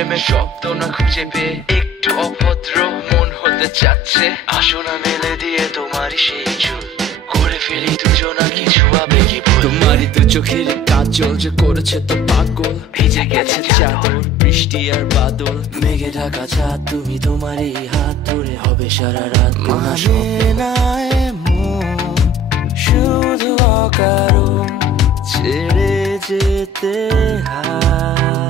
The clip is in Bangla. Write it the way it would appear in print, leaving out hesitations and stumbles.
প্রেমের শব্দ না খুঁজে পেয়ে একটু অভদ্র মন হতে চাচ্ছে। আসো না মেলে দিয়ে তোমারই সেই চুল, করে ফেলি দুজনা কিছু আবেগী ভুল। তোমারই দু চোখের কাজল যে করেছে তো পাগল, ভিজে গেছে চাদর বৃষ্টি আর বাদল। মেঘে ঢাকা চাঁদ তুমি তোমারই হাত ধরে হবে সারা রাত। মানে না এমন শুধু অকারণ ছেড়ে যেতে হয়।